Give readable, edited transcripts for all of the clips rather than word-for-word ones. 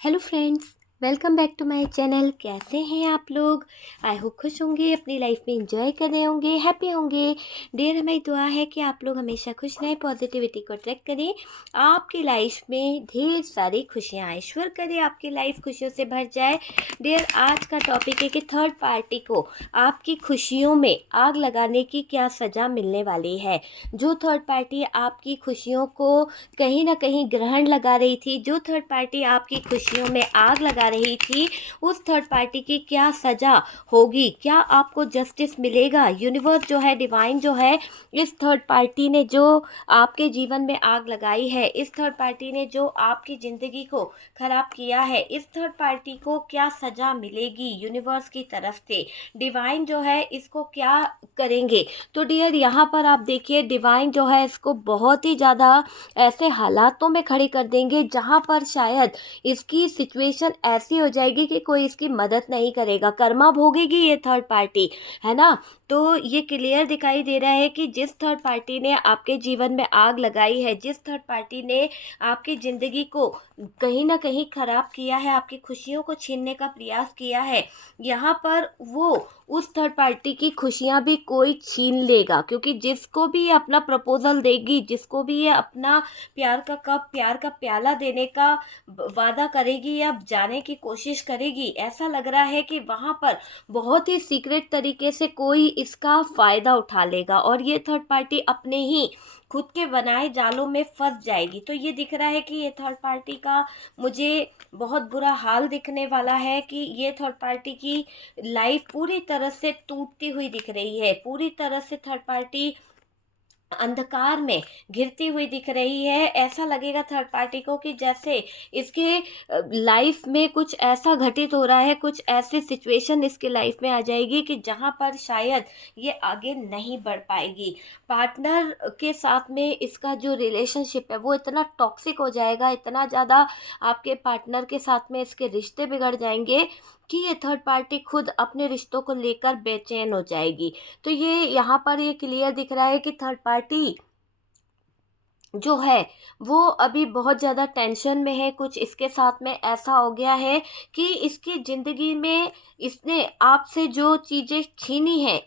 Hello friends, welcome back to my channel. कैसे हैं आप लोग? आई होप खुश होंगे, अपनी लाइफ में एंजॉय कर रहे होंगे, हैप्पी होंगे। डियर, हमारी दुआ है कि आप लोग हमेशा खुश रहें, पॉजिटिविटी को अट्रैक्ट करें, आपकी लाइफ में ढेर सारी खुशियाँ आए, ईश्वर करे आपकी लाइफ खुशियों से भर जाए। डियर, आज का टॉपिक है कि थर्ड पार्टी को आपकी खुशियों में आग लगाने की क्या सज़ा मिलने वाली है। जो थर्ड पार्टी आपकी खुशियों को कहीं ना कहीं ग्रहण लगा रही थी, जो थर्ड पार्टी आपकी खुशियों में आग लगा रही थी, उस थर्ड पार्टी की क्या सज़ा होगी, क्या आपको जस्टिस मिलेगा। यूनिवर्स जो है, डिवाइन जो है, इस थर्ड पार्टी ने जो आपके जीवन में आग लगाई है, इस थर्ड पार्टी ने जो आपकी ज़िंदगी को ख़राब किया है, इस थर्ड पार्टी को क्या सज़ा मिलेगी यूनिवर्स की तरफ से। डिवाइन जो है इसको क्या करेंगे। तो डियर, यहाँ पर आप देखिए, डिवाइन जो है इसको बहुत ही ज़्यादा ऐसे हालातों में खड़ी कर देंगे जहाँ पर शायद इसकी सिचुएशन ऐसी हो जाएगी कि कोई इसकी मदद नहीं करेगा। कर्मा भोगेगी ये थर्ड पार्टी, है ना। तो ये क्लियर दिखाई दे रहा है कि जिस थर्ड पार्टी ने आपके जीवन में आग लगाई है, जिस थर्ड पार्टी ने आपकी ज़िंदगी को कहीं ना कहीं ख़राब किया है, आपकी खुशियों को छीनने का प्रयास किया है, यहाँ पर वो उस थर्ड पार्टी की खुशियाँ भी कोई छीन लेगा। क्योंकि जिसको भी ये अपना प्रपोजल देगी, जिसको भी ये अपना प्यार का कप, प्यार का प्याला देने का वादा करेगी या जाने की कोशिश करेगी, ऐसा लग रहा है कि वहाँ पर बहुत ही सीक्रेट तरीके से कोई इसका फ़ायदा उठा लेगा और ये थर्ड पार्टी अपने ही खुद के बनाए जालों में फंस जाएगी। तो ये दिख रहा है कि ये थर्ड पार्टी का मुझे बहुत बुरा हाल दिखने वाला है कि ये थर्ड पार्टी की लाइफ पूरी तरह से टूटती हुई दिख रही है। पूरी तरह से थर्ड पार्टी अंधकार में घिरती हुई दिख रही है। ऐसा लगेगा थर्ड पार्टी को कि जैसे इसके लाइफ में कुछ ऐसा घटित हो रहा है, कुछ ऐसी सिचुएशन इसके लाइफ में आ जाएगी कि जहां पर शायद ये आगे नहीं बढ़ पाएगी। पार्टनर के साथ में इसका जो रिलेशनशिप है वो इतना टॉक्सिक हो जाएगा, इतना ज़्यादा आपके पार्टनर के साथ में इसके रिश्ते बिगड़ जाएंगे कि ये थर्ड पार्टी खुद अपने रिश्तों को लेकर बेचैन हो जाएगी। तो ये यहाँ पर ये क्लियर दिख रहा है कि थर्ड पार्टी जो है वो अभी बहुत ज़्यादा टेंशन में है। कुछ इसके साथ में ऐसा हो गया है कि इसकी ज़िंदगी में इसने आपसे जो चीज़ें छीनी हैं,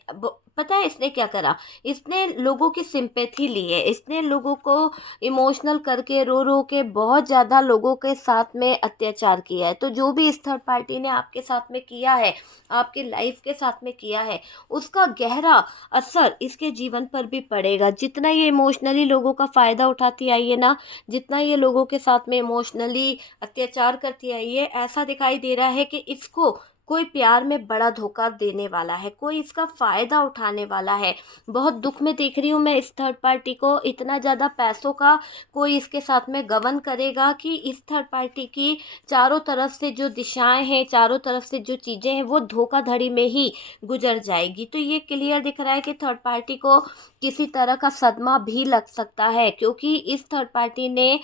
पता है इसने क्या करा। इसने लोगों की सिंपैथी ली है, इसने लोगों को इमोशनल करके रो रो के बहुत ज़्यादा लोगों के साथ में अत्याचार किया है। तो जो भी इस थर्ड पार्टी ने आपके साथ में किया है, आपके लाइफ के साथ में किया है, उसका गहरा असर इसके जीवन पर भी पड़ेगा। जितना ये इमोशनली लोगों का फ़ायदा उठाती आई है ना, जितना ये लोगों के साथ में इमोशनली अत्याचार करती आई है, ऐसा दिखाई दे रहा है कि इसको कोई प्यार में बड़ा धोखा देने वाला है, कोई इसका फ़ायदा उठाने वाला है। बहुत दुख में देख रही हूँ मैं इस थर्ड पार्टी को। इतना ज़्यादा पैसों का कोई इसके साथ में गबन करेगा कि इस थर्ड पार्टी की चारों तरफ से जो दिशाएं हैं, चारों तरफ से जो चीज़ें हैं, वो धोखाधड़ी में ही गुजर जाएगी। तो ये क्लियर दिख रहा है कि थर्ड पार्टी को किसी तरह का सदमा भी लग सकता है, क्योंकि इस थर्ड पार्टी ने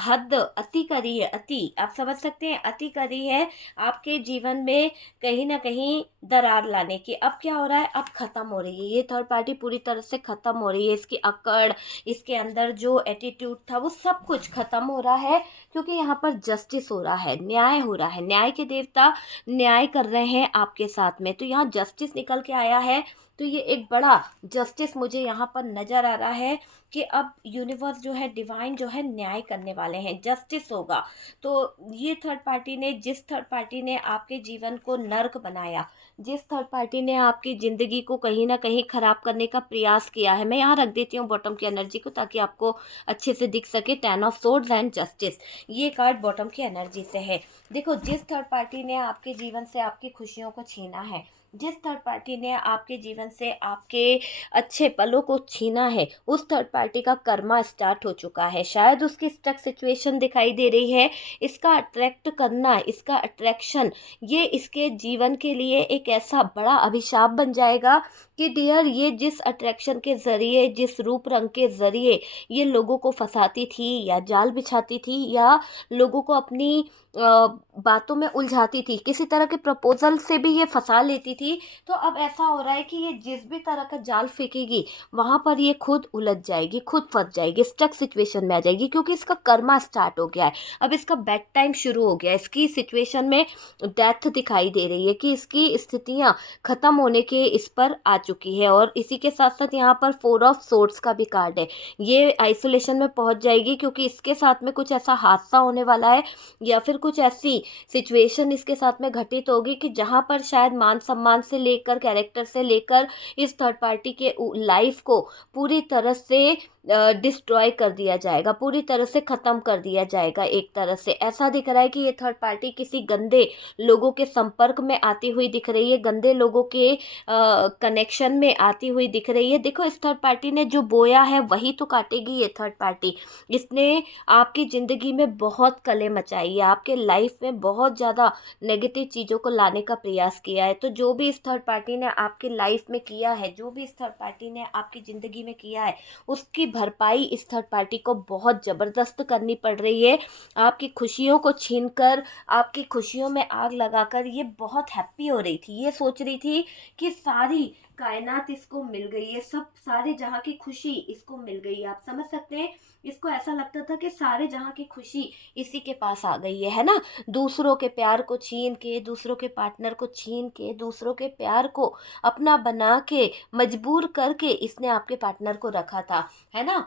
हद अति करी है। अति, आप समझ सकते हैं, अति करी है आपके जीवन में कहीं ना कहीं दरार लाने की। अब क्या हो रहा है, अब ख़त्म हो रही है ये थर्ड पार्टी, पूरी तरह से ख़त्म हो रही है। इसकी अकड़, इसके अंदर जो एटीट्यूड था, वो सब कुछ ख़त्म हो रहा है। क्योंकि यहाँ पर जस्टिस हो रहा है, न्याय हो रहा है, न्याय के देवता न्याय कर रहे हैं आपके साथ में। तो यहाँ जस्टिस निकल के आया है। तो ये एक बड़ा जस्टिस मुझे यहाँ पर नज़र आ रहा है कि अब यूनिवर्स जो है, डिवाइन जो है, न्याय करने वाले हैं, जस्टिस होगा। तो ये थर्ड पार्टी ने, जिस थर्ड पार्टी ने आपके जीवन को नर्क बनाया, जिस थर्ड पार्टी ने आपकी ज़िंदगी को कहीं ना कहीं ख़राब करने का प्रयास किया है, मैं यहाँ रख देती हूँ बॉटम की एनर्जी को ताकि आपको अच्छे से दिख सके। 10 ऑफ सोर्ड्स एंड जस्टिस, ये कार्ड बॉटम की एनर्जी से है। देखो, जिस थर्ड पार्टी ने आपके जीवन से आपकी खुशियों को छीना है, जिस थर्ड पार्टी ने आपके जीवन से आपके अच्छे पलों को छीना है, उस थर्ड पार्टी का कर्मा स्टार्ट हो चुका है। शायद उसकी स्टक सिचुएशन दिखाई दे रही है। इसका अट्रैक्ट करना, इसका अट्रैक्शन, ये इसके जीवन के लिए एक ऐसा बड़ा अभिशाप बन जाएगा कि डियर ये जिस अट्रैक्शन के ज़रिए, जिस रूप रंग के ज़रिए ये लोगों को फंसाती थी या जाल बिछाती थी या लोगों को अपनी बातों में उलझाती थी, किसी तरह के प्रपोज़ल से भी ये फंसा लेती थी। तो अब ऐसा हो रहा है कि ये जिस भी तरह का जाल फेंकेगी, वहाँ पर ये खुद उलझ जाएगी, खुद फँस जाएगी, स्टक सिचुएशन में आ जाएगी, क्योंकि इसका कर्मा स्टार्ट हो गया है। अब इसका बेड टाइम शुरू हो गया है, इसकी सिचुएशन में डेथ दिखाई दे रही है कि इसकी स्थितियाँ ख़त्म होने के इस पर आ चुकी है। और इसी के साथ साथ यहाँ पर 4 ऑफ सोर्ड्स का भी कार्ड है। ये आइसोलेशन में पहुँच जाएगी, क्योंकि इसके साथ में कुछ ऐसा हादसा होने वाला है या फिर कुछ ऐसी सिचुएशन इसके साथ में घटित होगी कि जहाँ पर शायद मान सम्मान से लेकर, कैरेक्टर से लेकर, इस थर्ड पार्टी के लाइफ को पूरी तरह से डिस्ट्रॉय कर दिया जाएगा, पूरी तरह से ख़त्म कर दिया जाएगा। एक तरह से ऐसा दिख रहा है कि ये थर्ड पार्टी किसी गंदे लोगों के संपर्क में आती हुई दिख रही है, गंदे लोगों के कनेक्शन में आती हुई दिख रही है। देखो, इस थर्ड पार्टी ने जो बोया है वही तो काटेगी ये थर्ड पार्टी। इसने आपकी ज़िंदगी में बहुत कले मचाई है, आपके लाइफ में बहुत ज़्यादा नेगेटिव चीज़ों को लाने का प्रयास किया है। तो जो भी इस थर्ड पार्टी ने आपकी लाइफ में किया है, जो भी इस थर्ड पार्टी ने आपकी ज़िंदगी में किया है, उसकी भरपाई इस थर्ड पार्टी को बहुत ज़बरदस्त करनी पड़ रही है। आपकी खुशियों को छीनकर, आपकी खुशियों में आग लगाकर ये बहुत हैप्पी हो रही थी। ये सोच रही थी कि सारी कायनात इसको मिल गई है, सब सारे जहाँ की खुशी इसको मिल गई है। आप समझ सकते हैं, इसको ऐसा लगता था कि सारे जहाँ की खुशी इसी के पास आ गई है ना। दूसरों के प्यार को छीन के, दूसरों के पार्टनर को छीन के, दूसरों के प्यार को अपना बना के, मजबूर करके इसने आपके पार्टनर को रखा था, है ना।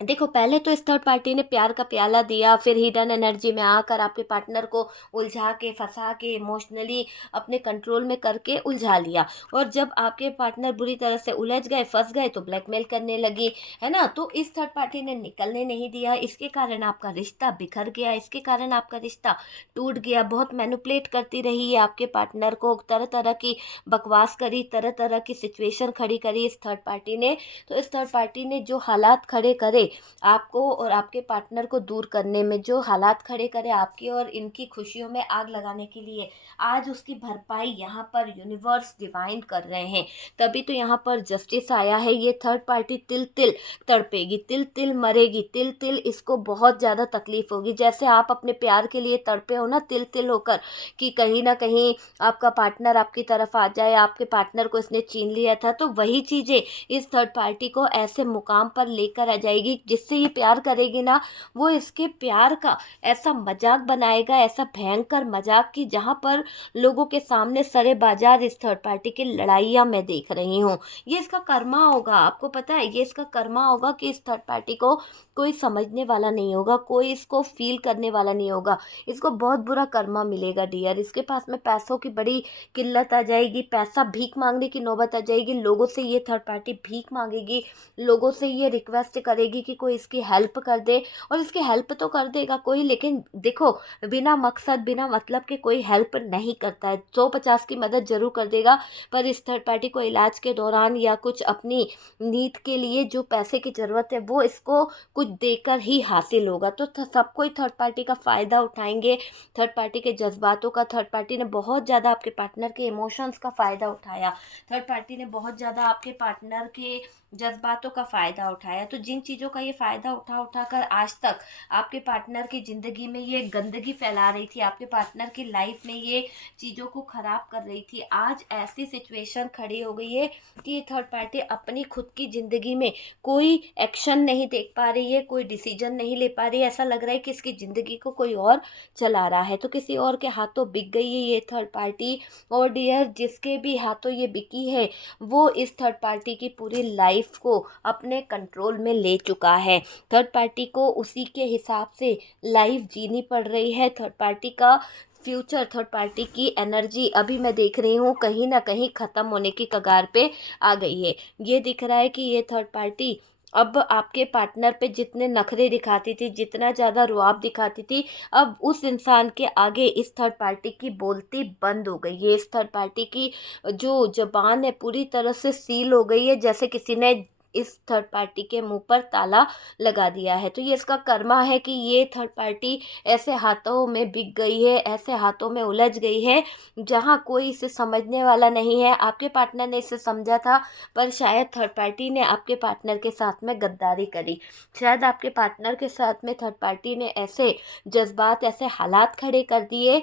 देखो, पहले तो इस थर्ड पार्टी ने प्यार का प्याला दिया, फिर हिडन एनर्जी में आकर आपके पार्टनर को उलझा के, फंसा के, इमोशनली अपने कंट्रोल में करके उलझा लिया। और जब आपके पार्टनर बुरी तरह से उलझ गए, फंस गए, तो ब्लैकमेल करने लगी, है ना। तो इस थर्ड पार्टी ने निकलने नहीं दिया, इसके कारण आपका रिश्ता बिखर गया, इसके कारण आपका रिश्ता टूट गया। बहुत मैनिपुलेट करती रही है आपके पार्टनर को, तरह तरह की बकवास करी, तरह तरह की सिचुएशन खड़ी करी इस थर्ड पार्टी ने। तो इस थर्ड पार्टी ने जो हालात खड़े करे आपको और आपके पार्टनर को दूर करने में, जो हालात खड़े करे आपकी और इनकी खुशियों में आग लगाने के लिए, आज उसकी भरपाई यहाँ पर यूनिवर्स डिवाइन कर रहे हैं। तभी तो यहाँ पर जस्टिस आया है। ये थर्ड पार्टी तिल तिल तड़पेगी, तिल तिल मरेगी, तिल तिल इसको बहुत ज़्यादा तकलीफ होगी। जैसे आप अपने प्यार के लिए तड़पे हो ना, तिल तिल होकर, कि कहीं ना कहीं आपका पार्टनर आपकी तरफ आ जाए, आपके पार्टनर को इसने छीन लिया था, तो वही चीज़ें इस थर्ड पार्टी को ऐसे मुकाम पर लेकर आ जाएगी। जिससे ये प्यार करेगी ना, वो इसके प्यार का ऐसा मजाक बनाएगा, ऐसा भयंकर मजाक, कि जहाँ पर लोगों के सामने सरे बाजार इस थर्ड पार्टी की लड़ाइयाँ मैं देख रही हूँ। ये इसका कर्मा होगा, आपको पता है, ये इसका कर्मा होगा कि इस थर्ड पार्टी को कोई समझने वाला नहीं होगा, कोई इसको फील करने वाला नहीं होगा। इसको बहुत बुरा कर्मा मिलेगा डियर। इसके पास में पैसों की बड़ी किल्लत आ जाएगी, पैसा भीख मांगने की नौबत आ जाएगी। लोगों से ये थर्ड पार्टी भीख मांगेगी, लोगों से ये रिक्वेस्ट करेगी कि कोई इसकी हेल्प कर दे। और इसकी हेल्प तो कर देगा कोई, लेकिन देखो, बिना मकसद, बिना मतलब के कोई हेल्प नहीं करता है। 150 की मदद जरूर कर देगा, पर इस थर्ड पार्टी को इलाज के दौरान या कुछ अपनी नीड के लिए जो पैसे की ज़रूरत है, वो इसको कुछ देकर ही हासिल होगा। तो सब कोई थर्ड पार्टी का फ़ायदा उठाएंगे, थर्ड पार्टी के जज्बातों का। थर्ड पार्टी ने बहुत ज़्यादा आपके पार्टनर के इमोशंस का फ़ायदा उठाया, थर्ड पार्टी ने बहुत ज़्यादा आपके पार्टनर के जज्बातों का फ़ायदा उठाया। तो जिन चीज़ों का ये फ़ायदा उठा उठा कर आज तक आपके पार्टनर की ज़िंदगी में ये गंदगी फैला रही थी, आपके पार्टनर की लाइफ में ये चीज़ों को ख़राब कर रही थी, आज ऐसी सिचुएशन खड़ी हो गई है कि ये थर्ड पार्टी अपनी खुद की ज़िंदगी में कोई एक्शन नहीं देख पा रही है, कोई डिसीजन नहीं ले पा रही है। ऐसा लग रहा है कि इसकी ज़िंदगी को कोई और चला रहा है, तो किसी और के हाथों बिक गई है ये थर्ड पार्टी। और डियर, जिसके भी हाथों ये बिकी है, वो इस थर्ड पार्टी की पूरी लाइफ को अपने कंट्रोल में ले चुका है। थर्ड पार्टी को उसी के हिसाब से लाइफ जीनी पड़ रही है। थर्ड पार्टी का फ्यूचर, थर्ड पार्टी की एनर्जी अभी मैं देख रही हूँ कहीं ना कहीं ख़त्म होने की कगार पे आ गई है। ये दिख रहा है कि ये थर्ड पार्टी अब आपके पार्टनर पे जितने नखरे दिखाती थी, जितना ज़्यादा रुआब दिखाती थी, अब उस इंसान के आगे इस थर्ड पार्टी की बोलती बंद हो गई है। इस थर्ड पार्टी की जो ज़बान है पूरी तरह से सील हो गई है, जैसे किसी ने इस थर्ड पार्टी के मुंह पर ताला लगा दिया है। तो ये इसका कर्मा है कि ये थर्ड पार्टी ऐसे हाथों में बिक गई है, ऐसे हाथों में उलझ गई है जहाँ कोई इसे समझने वाला नहीं है। आपके पार्टनर ने इसे समझा था, पर शायद थर्ड पार्टी ने आपके पार्टनर के साथ में गद्दारी करी। शायद आपके पार्टनर के साथ में थर्ड पार्टी ने ऐसे जज्बात, ऐसे हालात खड़े कर दिए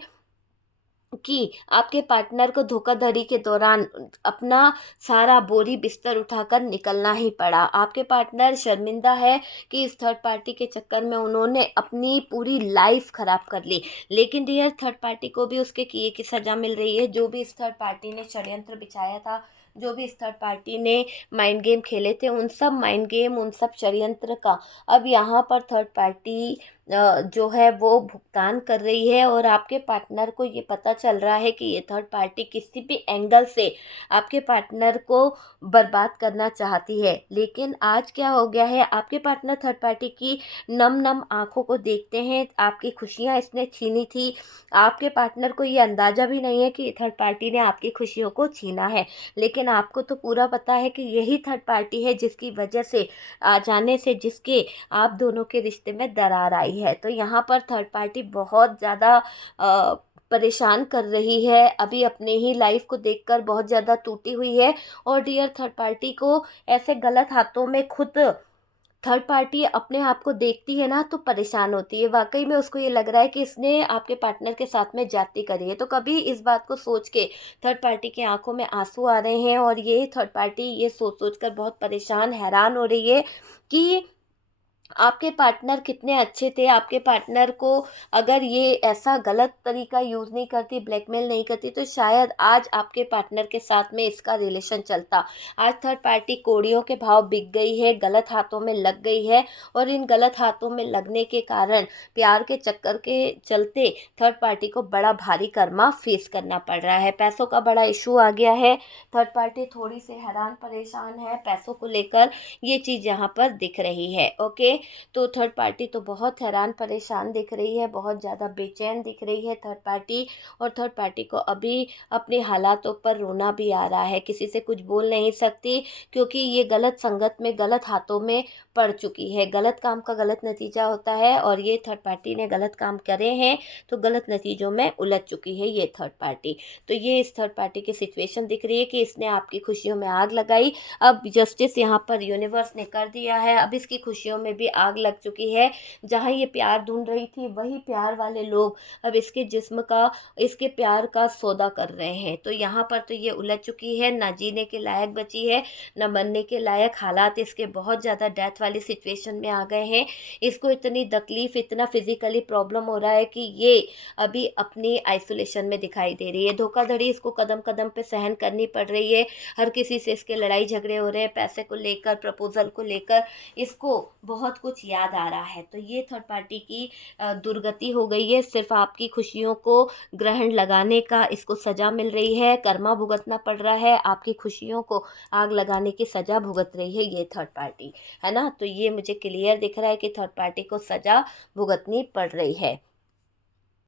कि आपके पार्टनर को धोखाधड़ी के दौरान अपना सारा बोरी बिस्तर उठाकर निकलना ही पड़ा। आपके पार्टनर शर्मिंदा है कि इस थर्ड पार्टी के चक्कर में उन्होंने अपनी पूरी लाइफ ख़राब कर ली। लेकिन डियर, थर्ड पार्टी को भी उसके किए की सज़ा मिल रही है। जो भी इस थर्ड पार्टी ने षड्यंत्र बिछाया था, जो भी इस थर्ड पार्टी ने माइंड गेम खेले थे, उन सब माइंड गेम, उन सब षड्यंत्र का अब यहाँ पर थर्ड पार्टी जो है वो भुगतान कर रही है। और आपके पार्टनर को ये पता चल रहा है कि ये थर्ड पार्टी किसी भी एंगल से आपके पार्टनर को बर्बाद करना चाहती है। लेकिन आज क्या हो गया है, आपके पार्टनर थर्ड पार्टी की नम नम आंखों को देखते हैं। आपकी खुशियां इसने छीनी थी। आपके पार्टनर को ये अंदाज़ा भी नहीं है कि थर्ड पार्टी ने आपकी खुशियों को छीना है। लेकिन आपको तो पूरा पता है कि यही थर्ड पार्टी है जिसकी वजह से, आ जाने से, जिसके आप दोनों के रिश्ते में दरार आई है। तो यहाँ पर थर्ड पार्टी बहुत ज़्यादा परेशान कर रही है, अभी अपने ही लाइफ को देखकर बहुत ज़्यादा टूटी हुई है। और डियर, थर्ड पार्टी को ऐसे गलत हाथों में खुद थर्ड पार्टी अपने आप को देखती है ना, तो परेशान होती है। वाकई में उसको ये लग रहा है कि इसने आपके पार्टनर के साथ में जाती करी है। तो कभी इस बात को सोच के थर्ड पार्टी की आंखों में आंसू आ रहे हैं, और ये थर्ड पार्टी ये सोच सोच कर बहुत परेशान, हैरान हो रही है कि आपके पार्टनर कितने अच्छे थे। आपके पार्टनर को अगर ये ऐसा गलत तरीका यूज़ नहीं करती, ब्लैकमेल नहीं करती, तो शायद आज आपके पार्टनर के साथ में इसका रिलेशन चलता। आज थर्ड पार्टी कौड़ियों के भाव बिक गई है, गलत हाथों में लग गई है। और इन गलत हाथों में लगने के कारण, प्यार के चक्कर के चलते थर्ड पार्टी को बड़ा भारी कर्मा फेस करना पड़ रहा है। पैसों का बड़ा इशू आ गया है। थर्ड पार्टी थोड़ी सी हैरान परेशान है पैसों को लेकर, ये चीज़ यहाँ पर दिख रही है। ओके, तो थर्ड पार्टी तो बहुत हैरान परेशान दिख रही है, बहुत ज़्यादा बेचैन दिख रही है थर्ड पार्टी। और थर्ड पार्टी को अभी अपने हालातों पर रोना भी आ रहा है, किसी से कुछ बोल नहीं सकती, क्योंकि ये गलत संगत में, गलत हाथों में पड़ चुकी है। गलत काम का गलत नतीजा होता है, और ये थर्ड पार्टी ने गलत काम करे हैं तो गलत नतीजों में उलझ चुकी है ये थर्ड पार्टी। तो ये इस थर्ड पार्टी की सिचुएशन दिख रही है कि इसने आपकी खुशियों में आग लगाई। अब जस्टिस यहाँ पर यूनिवर्स ने कर दिया है, अब इसकी खुशियों में भी आग लग चुकी है। जहाँ ये प्यार ढूंढ रही थी, वही प्यार वाले लोग अब इसके जिस्म का, इसके प्यार का सौदा कर रहे हैं। तो यहाँ पर तो ये उलझ चुकी है, ना जीने के लायक बची है, ना मरने के लायक। हालात इसके बहुत ज़्यादा डेथ वाली सिचुएशन में आ गए हैं। इसको इतनी तकलीफ़, इतना फिजिकली प्रॉब्लम हो रहा है कि ये अभी अपनी आइसोलेशन में दिखाई दे रही है। धोखाधड़ी इसको कदम कदम पे सहन करनी पड़ रही है। हर किसी से इसके लड़ाई झगड़े हो रहे हैं, पैसे को लेकर, प्रपोजल को लेकर इसको बहुत कुछ याद आ रहा है। तो ये थर्ड पार्टी की दुर्गति हो गई है। सिर्फ आपकी खुशियों को ग्रहण लगाने का इसको सज़ा मिल रही है, कर्मा भुगतना पड़ रहा है। आपकी खुशियों को आग लगाने की सज़ा भुगत रही है ये थर्ड पार्टी, है ना। तो ये मुझे क्लियर दिख रहा है कि थर्ड पार्टी को सज़ा भुगतनी पड़ रही है।